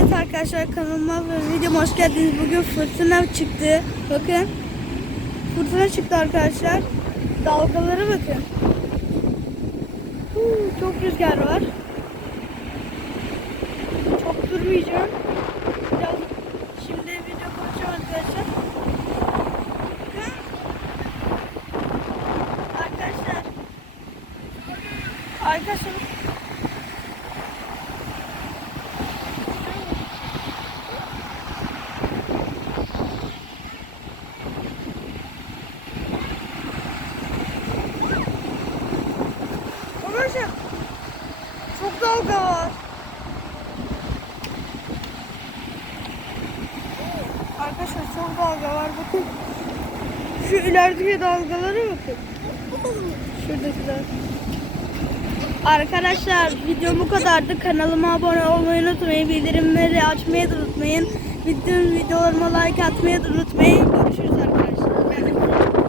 Evet arkadaşlar kanalıma ve videoma hoş geldiniz. Bugün fırtına çıktı. Bakın. Fırtına çıktı arkadaşlar. Dalgalara bakın. Huu, çok rüzgar var. Çok durmayacağım. Şimdi video konuşacağım arkadaşlar. Arkadaşlar. Arkadaşlar. Babacım. Çok dalga var. Arkadaşlar çok dalga var bakın. Şu ilerideki dalgalara bakın. Şuradakiler. Arkadaşlar videom bu kadardı. Kanalıma abone olmayı unutmayın. Bildirimleri açmayı da unutmayın. Bütün videolarıma like atmayı da unutmayın. Görüşürüz arkadaşlar.